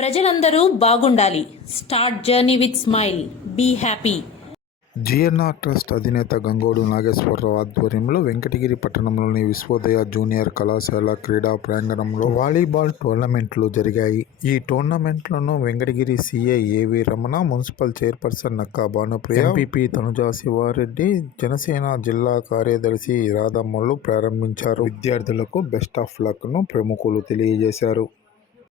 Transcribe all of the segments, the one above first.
ప్రజలందరూ బాగుండాలి. Start journey with smile. Be happy. GNR trust అధినేత గంగోడు నాగేశ్వరరావు ఆధ్వర్యంలో వెంకటగిరి పట్టణంలోని విశ్వోదయ జూనియర్ కళాశాల క్రీడా ప్రాంగణంలో వాలీబాల్ టోర్నమెంట్లు జరిగాయి. ఈ టోర్నమెంట్లను Venkatagiri CA A V Ramana municipal chairperson Nakka Bhanupriya MPP Tanuja Sivareddy Janasena జిల్లా కార్యదర్శి రాధమ్మలు ప్రారంభించారు. విద్యార్థులకు బెస్ట్ ఆఫ్ లక్ను ప్రముఖులు తెలియజేశారు.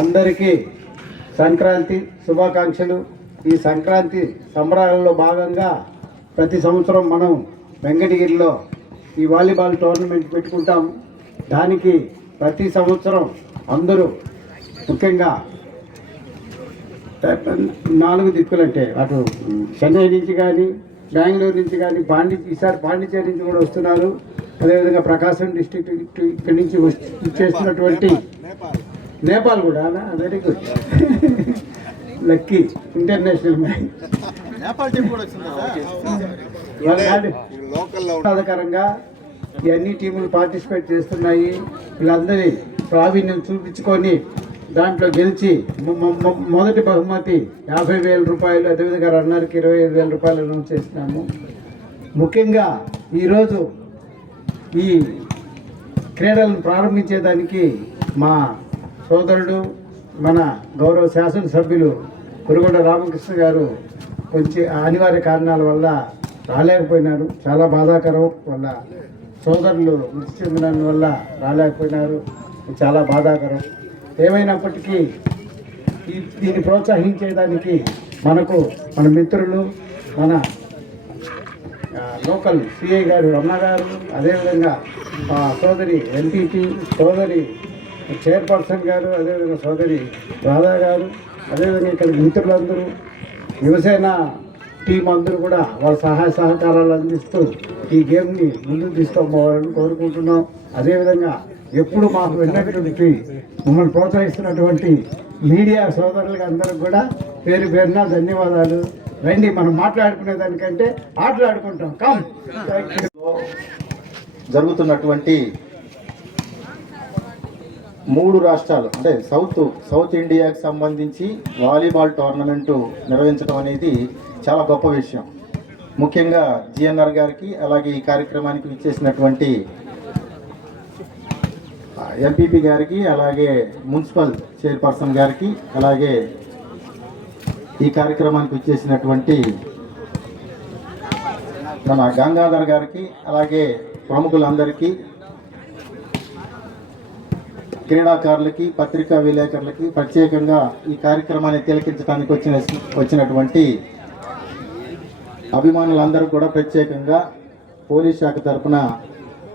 అందరికీ సంక్రాంతి శుభాకాంక్షలు. ఈ సంక్రాంతి సంబరాలలో భాగంగా ప్రతి సంవత్సరం మనం వెంకటగిరిలో ఈ వాలీబాల్ టోర్నమెంట్ పెట్టుకుంటాం. దానికి ప్రతి సంవత్సరం అందరూ ముఖ్యంగా నాలుగు దిక్కులంటే అటు చెన్నై నుంచి కానీ బెంగళూరు నుంచి కానీ పాండి ఈసారి పాండిచేరి నుంచి కూడా వస్తున్నారు. అదేవిధంగా ప్రకాశం డిస్టిక్ ఇక్కడి నుంచి వచ్చి చేస్తున్నటువంటి నేపాల్ కూడా వెరీ గుడ్ లక్కీ ఇంటర్నేషనల్ ఈ అన్ని టీములు పార్టిసిపేట్ చేస్తున్నాయి. వీళ్ళందరి ప్రావీణ్యం చూపించుకొని దాంట్లో గెలిచి మొదటి బహుమతి యాభై వేల రూపాయలు అదేవిధంగా రన్నర్కి ఇరవై ఐదు వేల రూపాయలు అనౌన్స్ చేస్తున్నాము. ముఖ్యంగా ఈరోజు ఈ క్రీడలను ప్రారంభించేదానికి మా సోదరుడు మన గౌరవ శాసనసభ్యులు కురుగొండ రామకృష్ణ గారు కొంచెం అనివార్య కారణాల వల్ల రాలేకపోయినారు. చాలా బాధాకరం వల్ల సోదరులు మృతి చెందడం వల్ల రాలేకపోయినారు. చాలా బాధాకరం. ఏమైనప్పటికీ ఈ దీన్ని ప్రోత్సహించేదానికి మనకు మన మిత్రులు మన లోకల్ సిఐ గారు రమణగారు అదేవిధంగా మా సోదరి ఎన్టీటీ సోదరి చైర్పర్సన్ గారు అదేవిధంగా సోదరి రాధా గారు అదేవిధంగా ఇక్కడ మిత్రులందరూ యువసేన టీం అందరూ కూడా వాళ్ళ సహాయ సహకారాలు అందిస్తూ ఈ గేమ్ని ముందుకు తీసుకోపోవాలని కోరుకుంటున్నాం. అదేవిధంగా ఎప్పుడు మాకు వెళ్ళినటువంటి మమ్మల్ని ప్రోత్సహిస్తున్నటువంటి మీడియా సోదరులకు అందరికి కూడా పేరు పేరున ధన్యవాదాలు. రండి మనం మాట్లాడుకునే దానికంటే ఆటలాడుకుంటాం. కామ్ జరుగుతున్నటువంటి మూడు రాష్ట్రాలు అంటే సౌత్ సౌత్ ఇండియాకి సంబంధించి వాలీబాల్ టోర్నమెంటు నిర్వహించడం అనేది చాలా గొప్ప విషయం. ముఖ్యంగా జిఎన్ఆర్ గారికి అలాగే ఈ కార్యక్రమానికి విచ్చేసినటువంటి ఎంపీపీ గారికి అలాగే మున్సిపల్ చైర్పర్సన్ గారికి అలాగే ఈ కార్యక్రమానికి వచ్చేసినటువంటి మన గంగాధర్ గారికి అలాగే ప్రముఖులందరికీ క్రీడాకారులకి పత్రికా విలేకరులకి ప్రత్యేకంగా ఈ కార్యక్రమాన్ని తిలకించడానికి వచ్చిన వచ్చినటువంటి అభిమానులందరూ కూడా ప్రత్యేకంగా పోలీస్ శాఖ తరఫున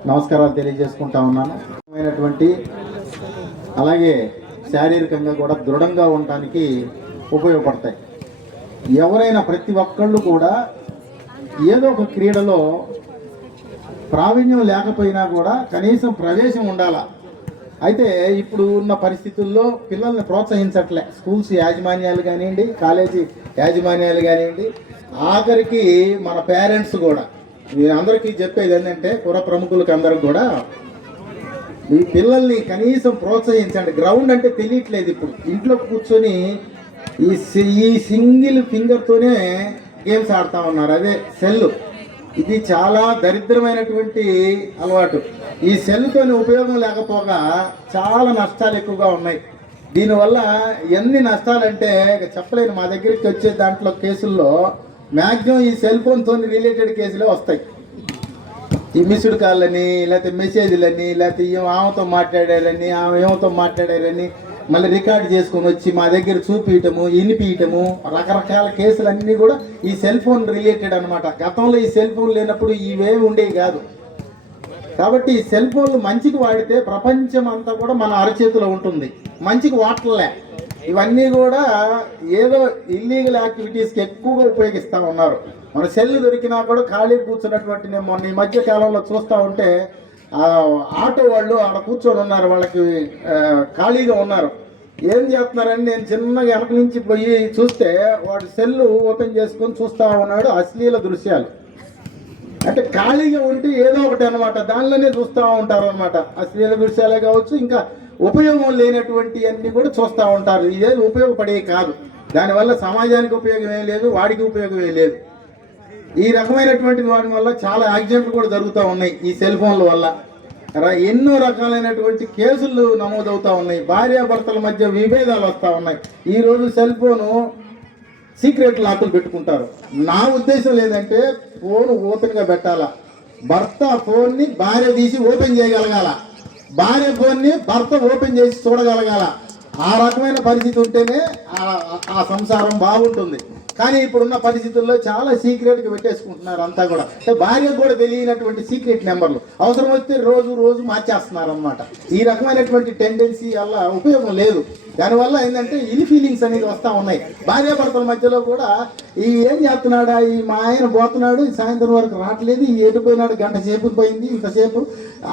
నమస్కారాలు తెలియజేసుకుంటా ఉన్నాను. అయినటువంటి అలాగే శారీరకంగా కూడా దృఢంగా ఉండటానికి ఉపయోగపడతాయి. ఎవరైనా ప్రతి ఒక్కళ్ళు కూడా ఏదో ఒక క్రీడలో ప్రావీణ్యం లేకపోయినా కూడా కనీసం ప్రవేశం ఉండాలా? అయితే ఇప్పుడు ఉన్న పరిస్థితుల్లో పిల్లల్ని ప్రోత్సహించట్లే. స్కూల్స్ యాజమాన్యాలు కానివ్వండి కాలేజీ యాజమాన్యాలు కానివ్వండి ఆఖరికి మన పేరెంట్స్ కూడా. నేను అందరికీ చెప్పేది ఏంటంటే పుర ప్రముఖులకు అందరికి కూడా ఈ పిల్లల్ని కనీసం ప్రోత్సహించండి. గ్రౌండ్ అంటే తెలియట్లేదు ఇప్పుడు. ఇంట్లో కూర్చొని ఈ సి- ఈ సింగిల్ ఫింగర్తోనే గేమ్స్ ఆడుతూ ఉన్నారు. అదే సెల్ ఇది చాలా దరిద్రమైనటువంటి అలవాటు. ఈ సెల్తోని ఉపయోగం లేకపోగా చాలా నష్టాలు ఎక్కువగా ఉన్నాయి. దీనివల్ల ఎన్ని నష్టాలంటే ఇక చెప్పలేను. మా దగ్గరికి వచ్చే దాంట్లో కేసుల్లో మ్యాక్సిమం ఈ సెల్ ఫోన్తో రిలేటెడ్ కేసులే వస్తాయి. ఈ మిస్డ్ కాల్లని లేకపోతే మెసేజ్లని లేకపోతే ఆమెతో మాట్లాడారని ఆమె ఏమతో మాట్లాడారని మళ్ళీ రికార్డ్ చేసుకొని వచ్చి మా దగ్గర చూపించటము వినిపించటము రకరకాల కేసులన్నీ కూడా ఈ సెల్ ఫోన్ రిలేటెడ్ అనమాట గతంలో ఈ సెల్ ఫోన్ లేనప్పుడు ఇవేమి ఉండేవి కాదు. కాబట్టి ఈ సెల్ ఫోన్లు మంచికి వాడితే ప్రపంచం అంతా కూడా మన అరచేతిలో ఉంటుంది. మంచికి వాడలే ఇవన్నీ కూడా ఏదో ఇల్లీగల్ యాక్టివిటీస్కి ఎక్కువగా ఉపయోగిస్తూ ఉన్నారు. మన సెల్ దొరికినా కూడా ఖాళీ కూర్చున్నటువంటి మొన్న ఈ మధ్య కాలంలో చూస్తూ ఉంటే ఆటో వాళ్ళు ఆడ కూర్చొని ఉన్నారు వాళ్ళకి ఖాళీగా ఉన్నారు. ఏం చేస్తున్నారని నేను చిన్నగా వెనక నుంచి పోయి చూస్తే వాడు సెల్లు ఓపెన్ చేసుకొని చూస్తూ ఉన్నాడు అశ్లీల దృశ్యాలు. అంటే ఖాళీగా ఉంటే ఏదో ఒకటి అనమాట దానిలోనే చూస్తూ ఉంటారు అనమాట అశ్లీల దృశ్యాలే కావచ్చు ఇంకా ఉపయోగం లేనటువంటి అన్నీ కూడా చూస్తూ ఉంటారు. ఇదేది ఉపయోగపడే కాదు. దానివల్ల సమాజానికి ఉపయోగమే లేదు వాడికి ఉపయోగమే లేదు. ఈ రకమైనటువంటి వాటి వల్ల చాలా యాక్సిడెంట్లు కూడా జరుగుతూ ఉన్నాయి ఈ సెల్ ఫోన్ల వల్ల. ఎన్నో రకాలైనటువంటి కేసులు నమోదవుతూ ఉన్నాయి. భార్యాభర్తల మధ్య విభేదాలు వస్తూ ఉన్నాయి. ఈ రోజు సెల్ ఫోను సీక్రెట్ లాకులు పెట్టుకుంటారు. నా ఉద్దేశం లేదంటే ఫోన్ ఓపెన్గా పెట్టాలా? భర్త ఫోన్ని భార్య తీసి ఓపెన్ చేయగలగాల? భార్య ఫోన్ని భర్త ఓపెన్ చేసి చూడగలగాల? ఆ రకమైన పరిస్థితి ఉంటేనే ఆ సంసారం బాగుంటుంది. కానీ ఇప్పుడున్న పరిస్థితుల్లో చాలా సీక్రెట్గా పెట్టేసుకుంటున్నారు అంతా కూడా. అంటే భార్యకు కూడా తెలియనటువంటి సీక్రెట్ నెంబర్లు అవసరం వస్తే రోజు రోజు మార్చేస్తున్నారు అనమాట ఈ రకమైనటువంటి టెండెన్సీ వల్ల ఉపయోగం లేదు. దానివల్ల ఏంటంటే ఇన్ ఫీలింగ్స్ అనేది వస్తూ ఉన్నాయి. భార్యాభర్తల మధ్యలో కూడా ఈ ఏం చేస్తున్నాడా? ఈ మా ఆయన పోతున్నాడు సాయంత్రం వరకు రావట్లేదు ఈ ఎటుపోయినాడు గంట సేపు పోయింది ఇంతసేపు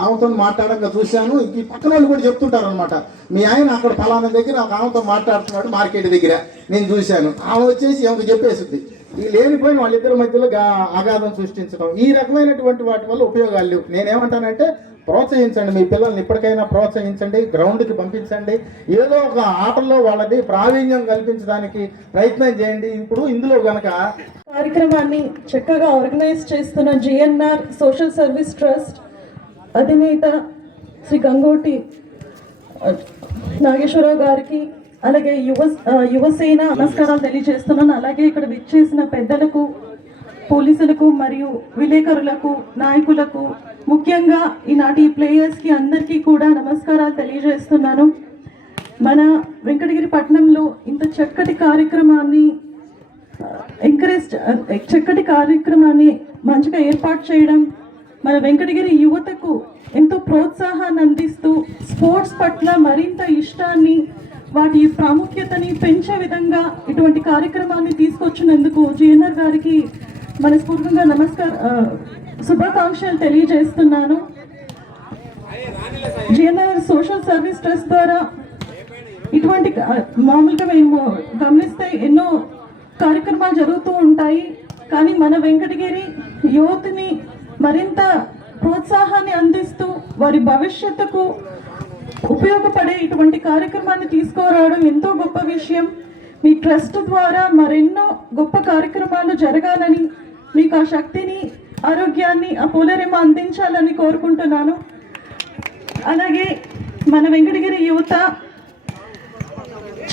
ఆమెతో మాట్లాడక చూశాను. ఈ పక్కన వాళ్ళు కూడా చెప్తుంటారు అనమాట మీ ఆయన అక్కడ ఫలానా దగ్గర ఆమెతో మాట్లాడుతున్నాడు మార్కెట్ దగ్గర. నేను చూశాను. ఆమె వచ్చేసి ఆమెకు చెప్పేసింది. ఈ లేనిపోయిన వాళ్ళిద్దరి మధ్యలో గా- అగాధం సృష్టించడం ఈ రకమైనటువంటి వాటి వల్ల ఉపయోగాలు లేవు. నేనేమంటానంటే ప్రోత్సహించండి మీ పిల్లల్ని ఇప్పటికైనా ప్రోత్సహించండి గ్రౌండ్కి పంపించండి ఏదో ఒక ఆటల్లో వాళ్ళది ప్రావీణ్యం కల్పించడానికి ప్రయత్నం చేయండి. ఇప్పుడు ఇందులో గనక కార్యక్రమాన్ని చక్కగా ఆర్గనైజ్ చేస్తున్న జిఎన్ఆర్ సోషల్ సర్వీస్ ట్రస్ట్ అధినేత శ్రీ గంగోటి నాగేశ్వరరావు గారికి అలాగే యువ యువసేన నమస్కారాలు తెలియజేస్తున్నాను. అలాగే ఇక్కడ విచ్చేసిన పెద్దలకు పోలీసులకు మరియు విలేకరులకు నాయకులకు ముఖ్యంగా ఈనాటి ప్లేయర్స్కి అందరికీ కూడా నమస్కారాలు తెలియజేస్తున్నాను. మన వెంకటగిరి పట్టణంలో ఇంత చక్కటి కార్యక్రమాన్ని ఎంకరేజ్ చక్కటి కార్యక్రమాన్ని మంచిగా ఏర్పాటు చేయడం మన వెంకటగిరి యువతకు ఎంతో ప్రోత్సాహాన్ని అందిస్తూ స్పోర్ట్స్ పట్ల మరింత ఇష్టాన్ని వాటి ప్రాముఖ్యతని పెంచే విధంగా ఇటువంటి కార్యక్రమాన్ని తీసుకొచ్చినందుకు జిఎన్ఆర్ గారికి మనస్ఫూర్తిగా నమస్కార శుభాకాంక్షలు తెలియజేస్తున్నాను. జిఎన్ఆర్ సోషల్ సర్వీస్ ట్రస్ట్ ద్వారా ఇటువంటి మామూలుగా మేము గమనిస్తే ఎన్నో కార్యక్రమాలు జరుగుతూ ఉంటాయి. కానీ మన వెంకటగిరి యువతిని మరింత ప్రోత్సాహాన్ని అందిస్తూ వారి భవిష్యత్తుకు ఉపయోగపడే ఇటువంటి కార్యక్రమాన్ని తీసుకురావడం ఎంతో గొప్ప విషయం. మీ ట్రస్ట్ ద్వారా మరెన్నో గొప్ప కార్యక్రమాలు జరగాలని మీకు ఆ శక్తిని ఆరోగ్యాన్ని ఆ పోలరేమ అందించాలని కోరుకుంటున్నాను. అలాగే మన వెంకటగిరి యువత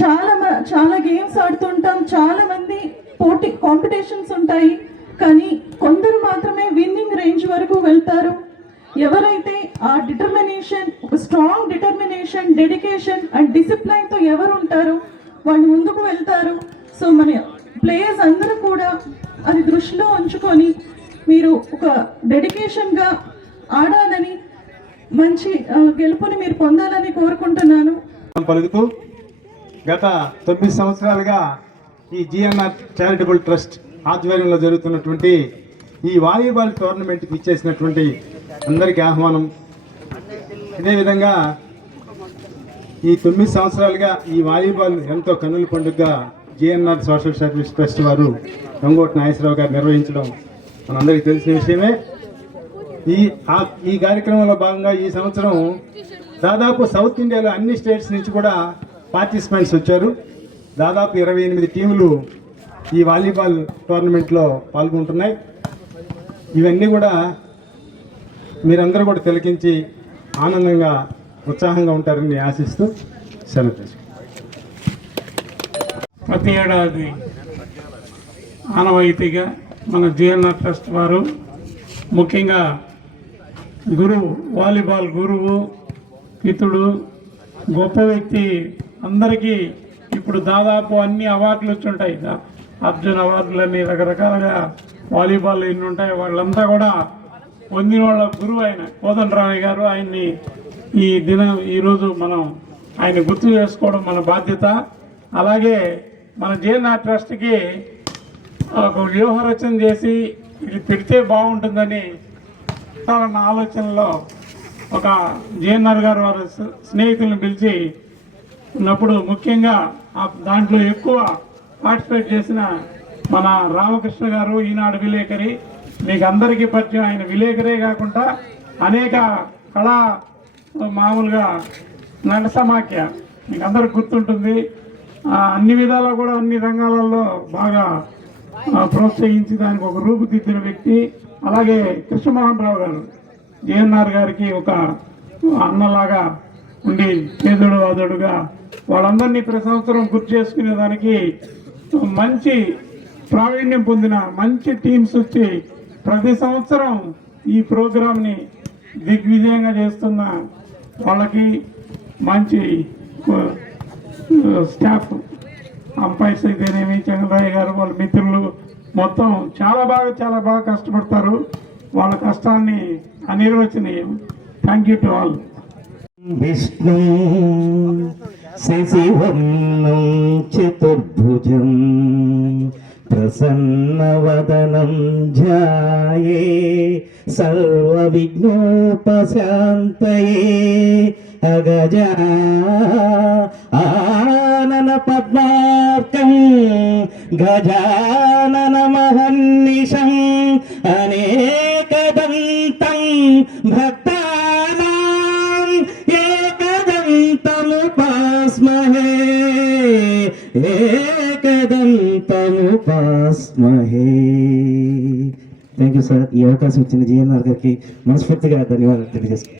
చాలా మ- చాలా గేమ్స్ ఆడుతుంటాం. చాలా మంది పోటీ కాంపిటీషన్స్ ఉంటాయి. కానీ కొందరు మాత్రమే విన్నింగ్ రేంజ్ వరకు వెళ్తారు. ఎవరైతే ఆ determination strong determination dedication and డిసిప్లైన్తో ఎవరు ఉంటారు వాళ్ళు ముందుకు వెళ్తారు. సో మన ప్లేయర్స్ అందరూ కూడా అది దృష్టిలో ఉంచుకొని మీరు ఒక డెడికేషన్గా ఆడాలని మంచి గెలుపుని మీరు పొందాలని కోరుకుంటున్నాను. పలుకుతూ గత తొమ్మిది సంవత్సరాలుగా ఈ జిఎన్ఆర్ చారిటబుల్ ట్రస్ట్ ఆధ్వర్యంలో జరుగుతున్నటువంటి ఈ వాలీబాల్ టోర్నమెంట్కి ఇచ్చేసినటువంటి అందరికీ ఆహ్వానం. ఇదే విధంగా ఈ తొమ్మిది సంవత్సరాలుగా ఈ వాలీబాల్ ఎంతో కన్నుల పండుగగా జిఎన్ఆర్ సోషల్ సర్వీస్ ట్రస్ట్ వారు రంగోటి నాగేశ్వరరావు గారు నిర్వహించడం మనందరికీ తెలిసిన విషయమే. ఈ ఈ కార్యక్రమంలో భాగంగా ఈ సంవత్సరం దాదాపు సౌత్ ఇండియాలో అన్ని స్టేట్స్ నుంచి కూడా పార్టిసిపెంట్స్ వచ్చారు. దాదాపు ఇరవై ఎనిమిది టీములు ఈ వాలీబాల్ టోర్నమెంట్లో పాల్గొంటున్నాయి. ఇవన్నీ కూడా మీరందరూ కూడా తిలకించి ఆనందంగా ఉత్సాహంగా ఉంటారని ఆశిస్తూ సెలవు ప్రతి ఏడాది ఆనవాయితీగా మన జిఎన్ఆర్ ట్రస్ట్ వారు ముఖ్యంగా గురువు వాలీబాల్ గురువు పితుడు గొప్ప వ్యక్తి అందరికీ ఇప్పుడు దాదాపు అన్ని అవార్డులు వచ్చుంటాయి. అర్జున్ అవార్డులని రకరకాలుగా వాలీబాల్ ఎన్ని ఉంటాయి వాళ్ళంతా కూడా పొందిన వాళ్ళ గురువు ఆయన కోదండరామయ్య గారు ఆయన్ని ఈ దినం ఈరోజు మనం ఆయన గుర్తు చేసుకోవడం మన బాధ్యత. అలాగే మన జేఎన్ఆర్ ట్రస్ట్కి ఒక వ్యూహరచన చేసి ఇది పెడితే బాగుంటుందని నా ఆలోచనలో ఒక జేఎన్ఆర్ గారు వారి స్నేహితులను పిలిచి ఉన్నప్పుడు ముఖ్యంగా ఆ దాంట్లో ఎక్కువ పార్టిసిపేట్ చేసిన మన రామకృష్ణ గారు ఈనాడు విలేకరి మీకు అందరికీ పరిచయం ఆయన విలేకరే కాకుండా అనేక కళా మామూలుగా నట సమాఖ్య. మీకు అందరికి గుర్తుంటుంది అన్ని విధాలా కూడా అన్ని రంగాలలో బాగా ప్రోత్సహించి దానికి ఒక రూపుదిద్దిన వ్యక్తి. అలాగే కృష్ణమోహన్ రావు గారు జేఎన్ఆర్ గారికి ఒక అన్నలాగా ఉండి పేదడు వాదుడుగా వాళ్ళందరినీ ప్రతి సంవత్సరం గుర్తు చేసుకునే దానికి మంచి ప్రావీణ్యం పొందిన మంచి టీమ్స్ వచ్చి ప్రతి సంవత్సరం ఈ ప్రోగ్రామ్ని దిగ్విజయంగా చేస్తున్న వాళ్ళకి మంచి స్టాఫ్ అంపైర్స్ అయితేనేమి చంద్రయ్య గారు వాళ్ళ మిత్రులు మొత్తం చాలా బాగా చాలా బాగా కష్టపడతారు. వాళ్ళ కష్టాన్ని అనిర్వచనీయం. Thank you to all Vishnu శశివర్ణం చతుర్భుజం ప్రసన్నవదనం ధ్యాయే సర్వవిఘ్నోపశాంతయే అగజా ఆనన పద్మార్కం గజానన మహన్నిషం అనేకదంతం భగ ఏకదంతముపాస్మహే థ్యాంక్ యూ సార్ ఈ అవకాశం ఇచ్చిన జిఎన్ఆర్ గారికి మనస్ఫూర్తిగా ధన్యవాదాలు తెలియజేస్తున్నాను.